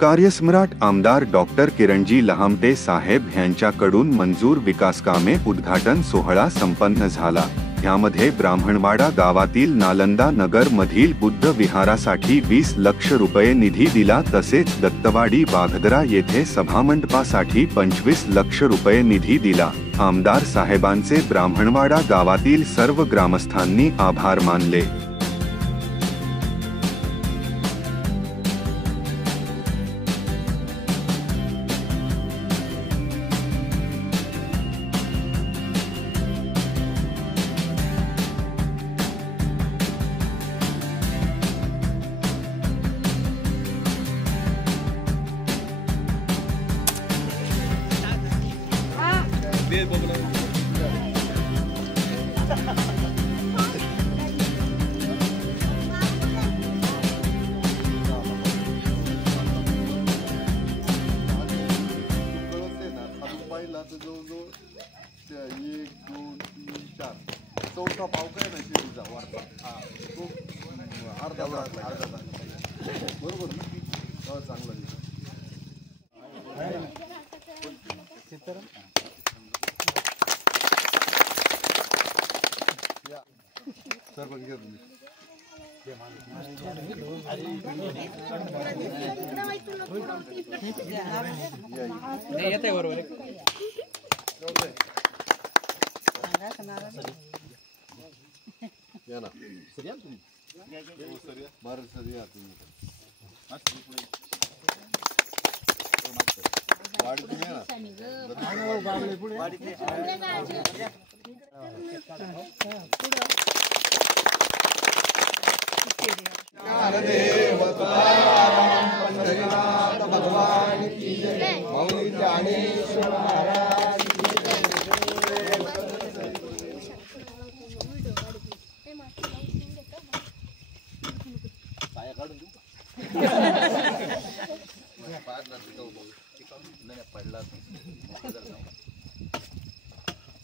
कार्यसम्राट आमदार डॉक्टर किरणजी लहामटे साहेब यांच्याकडून मंजूर विकासकामे उद्घाटन सोहळा संपन्न झाला। यामध्ये ब्राह्मणवाडा गावातील नालंदा नगर मधील बुद्ध विहारासाठी 20 लाख रुपये निधी दिला, तसेच दत्तवाडी वाघदरा येथे सभामंडपासाठी 25 लाख रुपये निधी दिला। आमदार साहेबांचे ब्राह्मणवाडा गावातील सर्व ग्रामस्थांनी आभार मानले। चौथा भाव काय नाही शेतीचा वारसा तो अर्धा बरोबर ना चांगला सरपंच घ्या तुम्ही येते बरोबर या ना सरिया तुम्ही मार सरिया तुम्ही गाडी तुम्ही या ना भगवान की जय मौली ज्ञानेश्वर महाराज की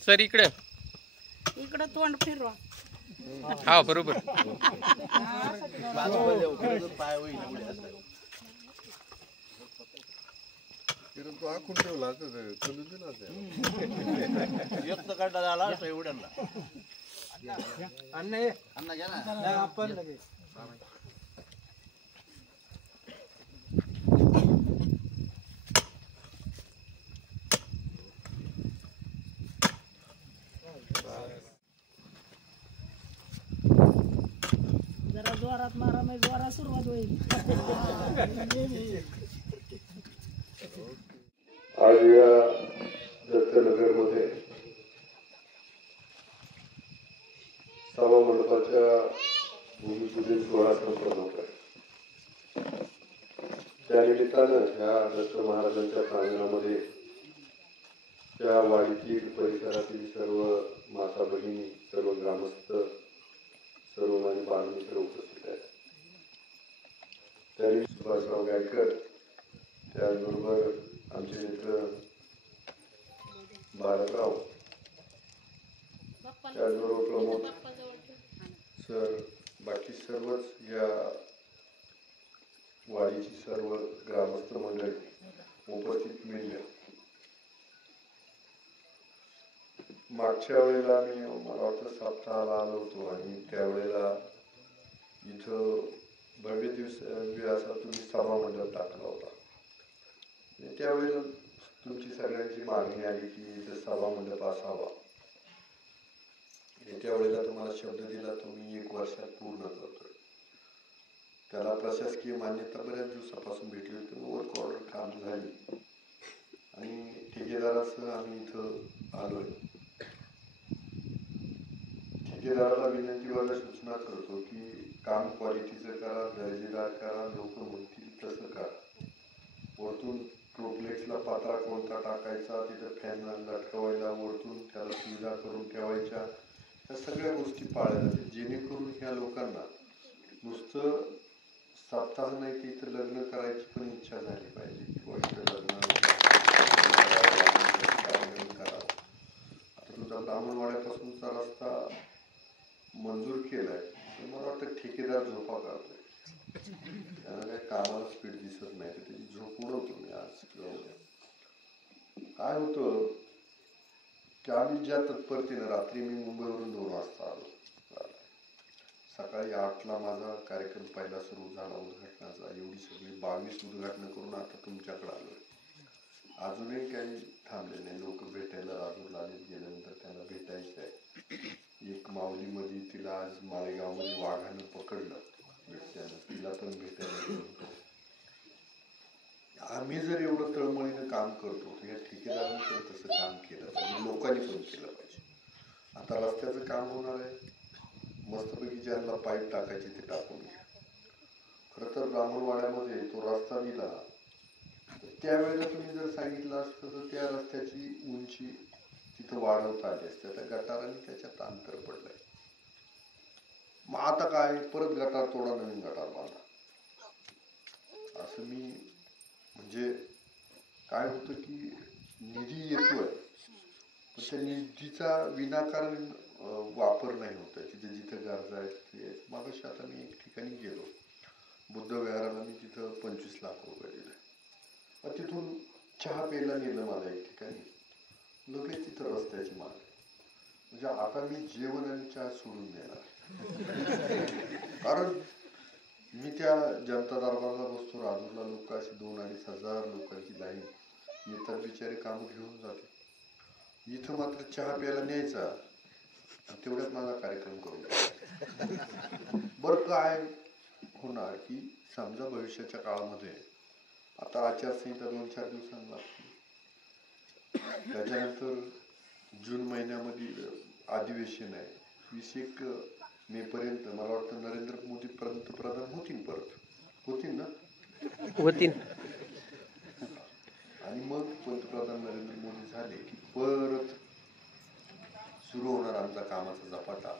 सर इकडे तोंड फिरवा। हा बरोबर तो आखून ठेवला खोलून दिला व्यक्त काढला झाला एवढ्यांना अन्न अन्न घ्या ना आपण लगेच जरा जोरात मारा, मग जोरात सुरुवात होईल। आज या दत्तनगर मध्ये सभा मंडपाच्या भूमिपूजन सोहळा संपन्न होत आहे। त्यानिमित्तानं ह्या दत्त महाराजांच्या प्रांगणामध्ये त्या वाडीतील परिसरातील सर्व माता भगिनी, सर्व ग्रामस्थ, सर्व माझे बालमित्र उपस्थित आहेत। त्यावेळी सुभाषराव गायकर, त्याचबरोबर आमचे मित्र भारतराव, त्याचबरोबर प्रमोद सर, बाकी सर्वच या वाडीची सर्व ग्रामस्थ मंडळी उपस्थित मिळले। मागच्या वेळेला मला वाटतं सप्ताहाला आलो होतो आणि त्यावेळेला इथं भव्य असा तुम्ही सभा मंडप टाकला होता। त्यावेळेला तुमची सगळ्यांची मागणी आली की इथं सभा मंडप असावा। त्यावेळेला तुम्हाला शब्द दिला तुम्ही 1 वर्षात पूर्ण करतोय। त्याला प्रशासकीय मान्यता बऱ्याच दिवसापासून भेटली होती, वर्क ऑर्डर काम झाली आणि ठेकेदारासह आम्ही इथं आलोय। ठेकेदाराला विनंतीद्वारे सूचना करतो की काम क्वालिटीचं करा, दर्जेदार करा, लोक म्हणतील तसं करा। वरतून ट्रोप्लेक्सला पात्रा कोणता टाकायचा, तिथं फॅन लटकवायला, वरतून त्याला सुविधा करून ठेवायच्या, या सगळ्या गोष्टी पाळल्या जातील, जेणेकरून ह्या लोकांना नुसतं सप्ताह नाही की इथं लग्न करायची पण इच्छा झाली पाहिजे किंवा इथं लग्न करा। आता तुमचा ब्राह्मणवाड्यापासूनचा रस्ता मंजूर केलाय, मला वाटतं ठेकेदार झोपा करतोय। त्यांना काही कामाला स्पीड दिसत नाही तर त्याची झोप उडवतो मी आज किंवा उद्या. काय होतं की आम्ही ज्या तत्परतेनं रात्री मी मुंबईवरून 2 वाजता आलो, सकाळी 8ला माझा कार्यक्रम पहिला सुरू झाला उद्घाटनाचा. एवढी सगळी 22 उद्घाटन करून आता तुमच्याकडे आलोय. अजूनही काही थांबले नाही. लोक भेटायला राजूरला आले, गेल्यानंतर त्यांना भेटायचं आहे. एक माऊलीमध्ये तिला आज मालेगावमध्ये वाघानं पकडलं बिबट्यानं, तिला पण भेटायला गेलो होतो. आम्ही जर एवढं तळमळीनं काम करतो तर या ठेकेदारांनी पण तसं काम केलं पाहिजे, लोकांनी पण केलं पाहिजे. आता रस्त्याचं काम होणार आहे, मस्तपैकी ज्यांना पाईप टाकायचे ते टाकून घ्या. खरं तर ब्राह्मणवाड्यामध्ये तो रस्ता दिला तर त्यावेळेला तुम्ही जर सांगितलं असतं तर त्या रस्त्याची उंची तिथं वाढवता आली असते. त्या गटारांनी त्याच्यात अंतर पडलंय. मग आता काय, परत गटार तोडा, नवीन गटार बांधा. असं मी म्हणजे काय होतं की निधी येतोय पण त्या निधीचा विनाकारण वापर नाही होत आहे. तिथे जिथे गरजा आहेत तिथे. मागाशी आता मी एक ठिकाणी गेलो, बुद्ध विहाराला, मी तिथं 25 लाख रुपये दिले. मग तिथून चहा प्यायला नेलं मला एक ठिकाणी, लगेच तिथं रस्त्याची मागणी. म्हणजे आता मी जेवण आणि चहा सोडून देणार. कारण मी त्या जनता दरबारला बसतो राजूरला, लोक अशी 2-2.5 हजार लोकांची लाईन येतात, बिचारे काम घेऊन जाते. इथं मात्र चहा प्यायला न्यायचा आणि तेवढ्यात माझा कार्यक्रम करून द्यायचा. बरं काय होणार की समजा भविष्याच्या काळामध्ये आता आचारसंहिता 2-4 दिवसांनी लागते, त्याच्यानंतर जून महिन्यामध्ये अधिवेशन आहे, 21 मे पर्यंत मला वाटतं नरेंद्र मोदी पंतप्रधान होतील, परत होतील ना, होतील. आणि मग पंतप्रधान नरेंद्र मोदी झाले की परत सुरू होणार आमचा कामाचा झपाटा.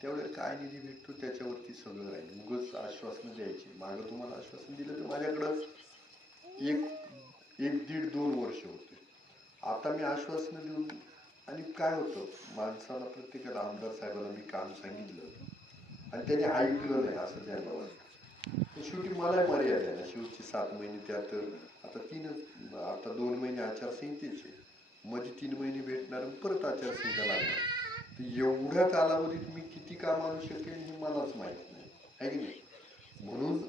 त्यावेळेला काय निधी भेटतो त्याच्यावरती सगळं राहील. उगाच आश्वासनं द्यायची. मागं तुम्हाला आश्वासन दिलं तर माझ्याकडं 1-1.5-2 वर्ष होते. आता मी आश्वासनं देऊन, आणि काय होतं माणसाला, प्रत्येकाला, आमदार साहेबांना मी काम सांगितलं आणि त्याने ऐकलं नाही असं त्यांना वाटतं. शेवटी मला मर्यादा आहे ना, शेवटची 7 महिने, त्यात आता 2 महिने आचारसंहितेचे, मध्ये 3 महिने भेटणार आणि परत आचारसंहिता लागणार. तर एवढ्या कालावधीत मी किती काम आणू शकेन हे मलाच माहित नाही, आहे की नाही. म्हणून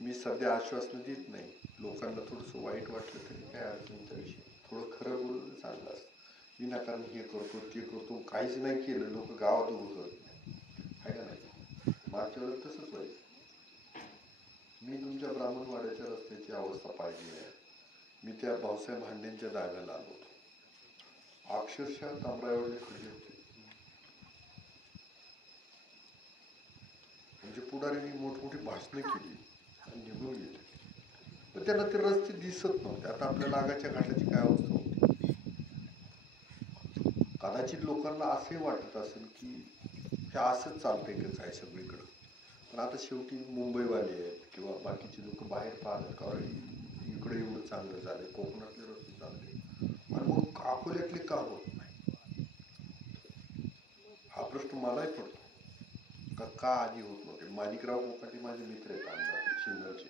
मी सध्या आश्वासनं देत नाही. लोकांना थोडंसं वाईट वाटलं तरी काय अडचणीचा विषय, थोडं खरं बोललं चांगलं असतं. विनाकारण हे करतो ते करतो, काहीच नाही केलं, लोक गावात उभं करत नाही, आहे का नाही. मागच्या वेळेस तसंच व्हायचं. मी तुमच्या ब्राह्मणवाड्याच्या रस्त्याची अवस्था पाहिली आहे. मी त्या भाऊसाहेब हांडेंच्या जागेला आलो होतो. अक्षरशः तांबराएवढे खड्डे होते. म्हणजे पुढाऱ्यांनी मोठमोठी भाषणं केली आणि निघून गेले, पण त्यांना ते रस्ते दिसत नव्हते. आता आपल्या लागाच्या घाटाची काय अवस्था होती. कदाचित लोकांना असंही वाटत असेल की हे असंच चालतंय का काय सगळीकडं. पण आता शेवटी मुंबईवाले आहेत किंवा बाकीचे लोक बाहेर पाहतात का इकडे एवढं चांगलं झालंय, कोकणातले रस्ते चालले, आणि मग अकोल्यातले का होत नाही, हा प्रश्न मलाही पडतो. का आधी होत नव्हते. माणिकराव कोकाटे माझे मित्र आहेत, आमदार सिन्नरचे.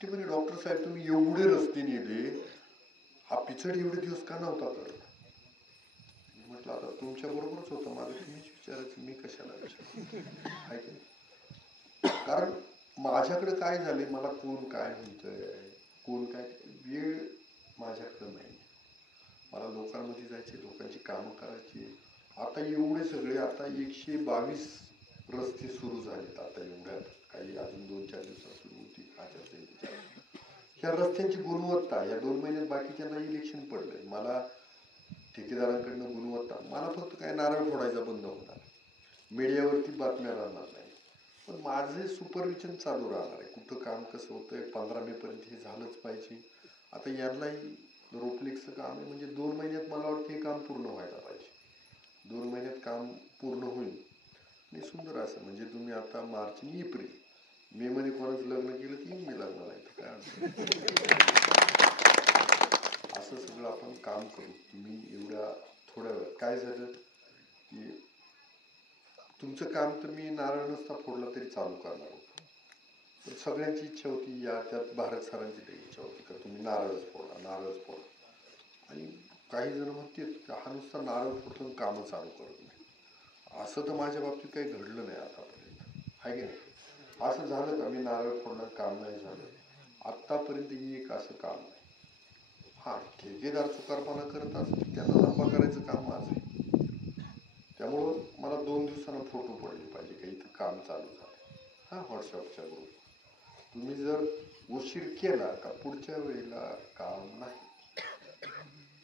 ते म्हणे, डॉक्टर साहेब तुम्ही एवढे रस्ते नेले, हा पिचड एवढे दिवस का नव्हता करत. म्हटलं आता तुमच्या बरोबरच होतं माझं, तुम्हीच विचारायचं, मी कशाला विचार, आहे की नाही. कारण माझ्याकडे काय झाले, मला कोण काय म्हणतंय, कोण काय, वेळ माझ्याकडं नाही. मला लोकांमध्ये जायचे, लोकांची कामं करायची. आता एवढे सगळे, आता 122 रस्ते सुरू झालेत आता एवढ्यात, काही अजून 2-4 दिवसात सुरू होती आचारसंहितेच्या. ह्या रस्त्यांची गुणवत्ता, या 2 महिन्यात बाकीच्यांना इलेक्शन पडलंय, मला ठेकेदारांकडनं गुणवत्ता, मला फक्त काय नारळ फोडायचा बंद होणार, मीडियावरती बातम्या राहणार नाही, पण माझे सुपरविजन चालू राहणार आहे. कुठं काम कसं होतंय, 15 मे पर्यंत हे झालंच पाहिजे. आता यांनाही रोपलेक्सचं काम आहे, म्हणजे 2 महिन्यात मला वाटतं हे काम पूर्ण व्हायला पाहिजे. 2 महिन्यात काम पूर्ण होईल आणि सुंदर असं, म्हणजे तुम्ही आता मार्च आणि एप्रिल, मे मध्ये कोणाचं लग्न केलं की मी लग्नाला येतो, काय अडचण. असं सगळं आपण काम करू. तुम्ही एवढ्या थोड्या वेळात काय झालं की तुमचं काम तर मी नारळ नसता फोडला तरी चालू करणार होतो. पण सगळ्यांची इच्छा होती, या त्यात भारत सरांची तरी इच्छा होती का तुम्ही नारळच फोडा. आणि काही जण म्हणतात की हा नुसता नारळ फोडून कामं चालू करत नाही. असं तर माझ्या बाबतीत काही घडलं नाही आतापर्यंत, आहे की नाही? असं झालं का मी नारळ फोडणं काम नाही झालं आत्तापर्यंत, ही एक असं काम नाही. हां, ठेकेदार चुकारपणा करत असतील, त्यांना लंबा करायचं काम माझं आहे. त्यामुळं मला 2 दिवसांना फोटो पडले पाहिजे का इथं काम चालू झालं. हां, व्हॉट्सअपच्या ग्रुप तुम्ही जर उशीर केला का पुढच्या वेळेला काम नाही.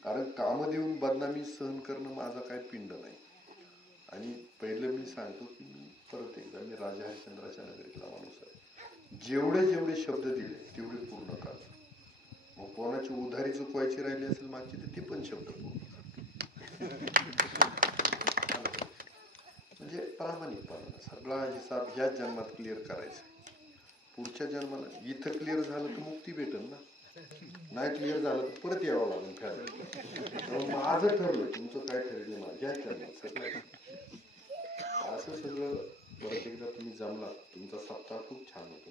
कारण कामं देऊन बदनामी सहन करणं माझा काय पिंड नाही. आणि पहिलं मी सांगतो की मी परत एकदा, मी राजा हरिश्चंद्राच्या नगरीतला माणूस आहे. जेवढे शब्द दिले तेवढे पूर्ण करा. मग कोणाची उधारी चुकवायची राहिली असेल मागची तर ती पण शब्द पूर्ण म्हणजे प्रामाणिकपणा सगळा हिसाब ह्याच जन्मात क्लिअर करायचा. पुढच्या जन्माला इथं क्लिअर झालं तर मुक्ती भेटेल ना, नाही क्लिअर झालं तर परत यावं लागेल फिरायला. माझं ठरलं, तुमचं काय ठरलं माझ्या जन्मात सगळं. असं सगळं परत एकदा तुम्ही जमला, तुमचा सप्ताह खूप छान होतो.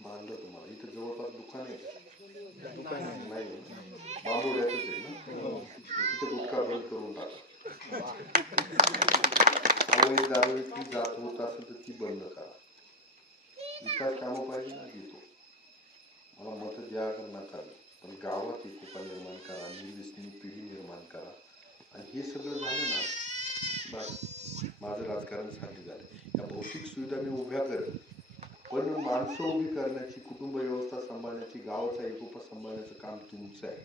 मानलं तुम्हाला. इथं जवळपास दुकान आहे नाही, बांबोड्यातच आहे ना, तिथे गुटखा बंद करून टाका. अवैध दारू विक्री जात होत असेल तर ती बंद करा. विकास कामं पाहिजे ना, घेतो. मला मत द्या का नका, पण गावात एकोपा निर्माण करा, निर्व्यसनी पिढी निर्माण करा. आणि हे सगळं झालं ना, बस माझं राजकारण साध्य झालं. या भौतिक सुविधा मी उभ्या करेन, पण माणसं उभी करण्याची, कुटुंब व्यवस्था सांभाळण्याची, गावाचा एकोपा सांभाळण्याचं काम तुमचं आहे.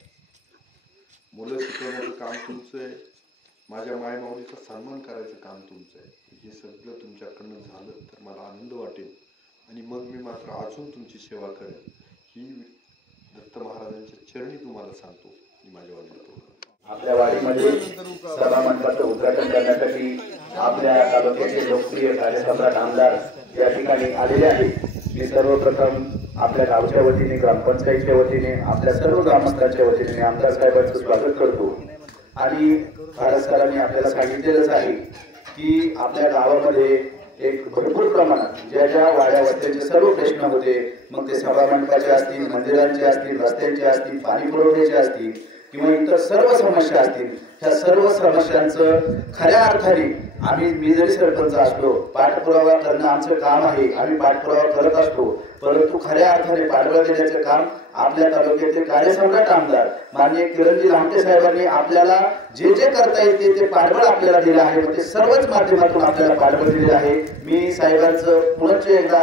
मुलं शिकवण्याचं काम तुमचं आहे. माझ्या मायमाऊलीचा सन्मान करायचं काम तुमचं आहे. हे सगळं तुमच्याकडनं झालं तर मला आनंद वाटेल. आणि मग मी मात्र अजून तुमची सेवा करेन, ही दत्त महाराजांच्या चरणी तुम्हाला सांगतो. माझ्या वडिलांकडून आपल्या वाडीमध्ये सभा मंडपाचं उद्घाटन करण्यासाठी आपल्या तालुक्याचे लोकप्रिय कार्यसम्राट आमदार या ठिकाणी आलेले आहेत. मी सर्वप्रथम आपल्या गावच्या वतीने, ग्रामपंचायतच्या वतीने, आपल्या सर्व ग्रामस्थांच्या वतीने मी आमदार साहेबांचं स्वागत करतो. आणि भारत सरांनी आपल्याला सांगितलेलंच आहे की आपल्या गावामध्ये एक भरपूर प्रमाणात ज्या ज्या वाड्या वस्त्यांचे सर्व प्रश्न होते, मग ते सभा मंडपाचे असतील, मंदिरांचे असतील, रस्त्यांचे असतील, पाणी पुरवठ्याचे असतील किंवा इतर सर्व समस्या असतील, ह्या सर्व समस्यांचं खऱ्या अर्थाने मी जरी सरपंच असलो, पाठपुरावा करणं आमचं काम आहे, आम्ही पाठपुरावा करत असतो. परंतु खऱ्या अर्थाने पाठबळ देण्याचं काम आपल्या तालुक्याचे कार्यसम्राट आमदार माननीय किरणजी लहामटे साहेबांनी आपल्याला जे जे करता येते ते पाठबळ आपल्याला दिलं आहे. ते सर्वच माध्यमातून आपल्याला पाठबळ दिले आहे. मी साहेबांचं पुनश्च एकदा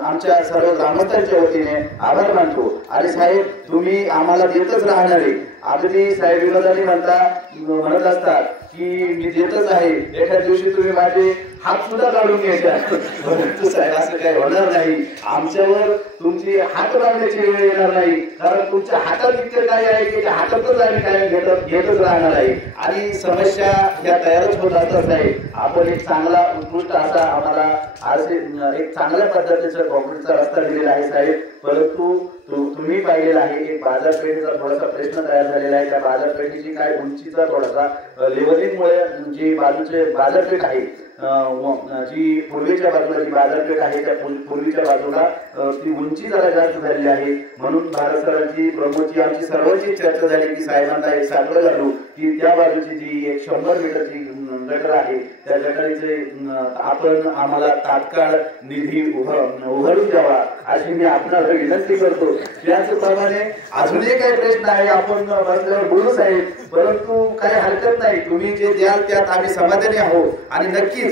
आमच्या सर्व ग्रामस्थांच्या वतीने आभार मानतो. आणि साहेब, तुम्ही आम्हाला देतच राहणारे. अगदी साहेब विनोदाने म्हणत असतात की मी देतच आहे, एखाद्या दिवशी तुम्ही माझे हात सुद्धा काढून घ्यायचा. परंतु साहेब असं काही होणार नाही. आमच्यावर तुमची हात बांधण्याची वेळ येणार नाही, कारण तुमच्या हातात इतकं काय आहे की त्या हातातच आम्ही काय घेतच राहणार आहे. आणि समस्या ह्या तयारच होत असतात साहेब. आपण एक चांगला उत्कृष्ट असा आम्हाला आज एक चांगल्या पद्धतीचा कॉन्क्रीटचा रस्ता दिलेला आहे साहेब. परंतु तुम्ही पाहिलेला आहे एक बाजारपेठेचा थोडासा प्रश्न तयार झालेला आहे. त्या बाजारपेठेची काय उंचीचा थोडासा लेवलिंगमुळे जी बाजूचे बाजारपेठ आहे, जी पूर्वेच्या बाजूला जी बाजारपेठ आहे त्या पूर्वीच्या बाजूला ती उंची जरा जास्त झालेली आहे. म्हणून भारत सरांची, ब्रह्मची, आमची सर्वांची चर्चा झाली की साहेबांना एक साकडं घालू की त्या बाजूची जी 100 मीटरची गटर आहे त्या गटारीचे आपण आम्हाला तात्काळ निधी उभारून द्यावा अशी मी आपल्याला विनंती करतो. त्याचप्रमाणे अजूनही काही प्रश्न आहे, आपण बसल्यावर बोलू साहेब, परंतु काही हरकत नाही. तुम्ही जे द्याल त्यात आम्ही समाधानी आहोत. आणि नक्कीच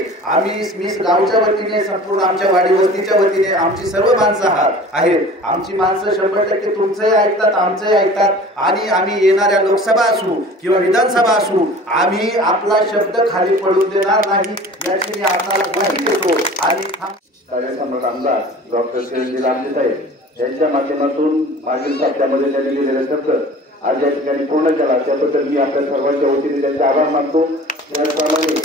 मी गावच्या वतीने, संपूर्ण आमच्या वाडी वस्तीच्या वतीने आमची सर्व माणसं आहेत. आमची माणसं 100% तुमचंही ऐकतात, आमचंही ऐकतात. आणि आम्ही येणाऱ्या लोकसभा असू किंवा विधानसभा असू, आम्ही आपला शब्द खाली पडून देणार नाही याची मी आपल्याला ग्वाही देतो. आणि कार्यसम्राट आमदार डॉक्टर किरणजी लहामटे साहेब यांच्या माध्यमातून मागील टप्प्यामध्ये त्यांनी दिलेला शब्द आज या ठिकाणी पूर्ण केला, त्याबद्दल मी आपल्या सर्वांच्या वतीने त्यांचे आभार मानतो. त्याचप्रमाणे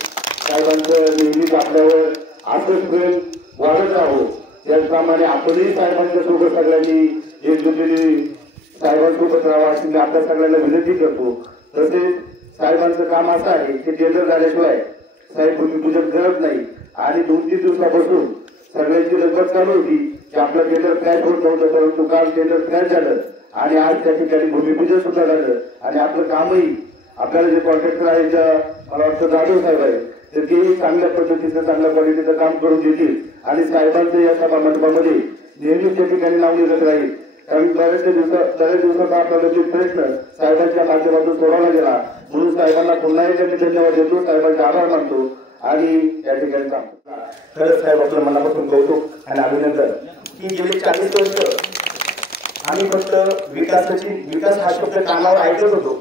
साहेबांचं नेहमीच आपल्यावर असंच प्रेम वाढत राहो. त्याचप्रमाणे आपणही साहेबांच्या सोबत सगळ्यांनी एकजुटीने साहेबांसोबत राहावं अशी मी आपल्या सगळ्यांना विनंती करतो. तसेच साहेबांचं काम असं आहे की टेंडर झाल्याशिवाय साहेब भूमिपूजन करत नाही. आणि 2-3 दिवसापासून सर्वांची लगबग चालू होती की आपलं टेंडर क्रॅश होत नव्हतं, परंतु काल टेंडर क्रॅश झालं आणि आज त्या ठिकाणी भूमिपूजन सुद्धा झालं आणि आपलं कामही आपल्याला जे कॉन्ट्रॅक्टर आहे मला वाटतं जाधव साहेब आहे तर ते चांगल्या पद्धतीचं चांगल्या क्वालिटीचं काम करून देतील आणि साहेबांचं या सभा मंडपामध्ये नेहमीच त्या ठिकाणी नाव निघत राहील. कारण बऱ्याच दिवसाचा आपला लक्षित प्रश्न साहेबांच्या माध्यमातून सोडवला गेला म्हणून साहेबांना पुन्हा एकदा मी धन्यवाद देतो, साहेबांचे आभार मानतो आणि या ठिकाणी सांगतो खरंच साहेब आपलं मनापासून कौतुक आणि अभिनंदन की गेली 40 वर्ष आम्ही फक्त विकास हा शब्द कानावर ऐकत होतो,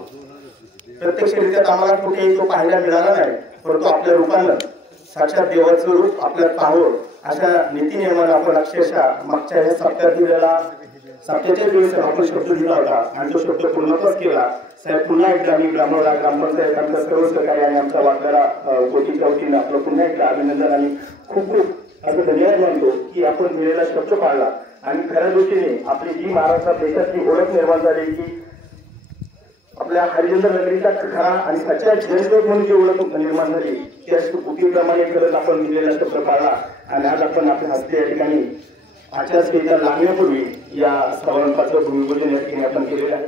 प्रत्यक्षरित्या आम्हाला कुठेही तो पाहायला मिळाला नाही, परंतु आपल्या रूपानं साक्षात देवाचं रूप आपल्यात पाहावं अशा नीतीनियमानं आपण अक्षरशः मागच्या ह्या सप्त्याच्या वेळेस आपण शब्द दिला होता आणि तो शब्द पूर्णत्वच केला. साहेब पुन्हा एकदा आम्ही ब्राह्मणवाडा ग्रामपंचायत आमच्या सर्व सहकारी आणि आमच्या वाघाला कोटीच्या वतीनं आपलं पुन्हा एकदा अभिनंदन आणि खूप खूप असं धन्यवाद मानतो की आपण दिलेला शब्द पाळला आणि खऱ्या दृष्टीने आपली जी महाराष्ट्रात देशातली ओळख निर्माण झाली की आपल्या हरिचंद्र नगरीचा खरा आणि सच्चा जनसेवक म्हणून जी ओळख निर्माण झाली त्या उपयोगाप्रमाणे करत आपण दिलेला शब्द पाळला आणि आज आपण आपल्या हस्ते या ठिकाणी आचारसंहिता लागण्यापूर्वी या सभागृहाचं भूमिपूजन या ठिकाणी आपण केलेलं आहे.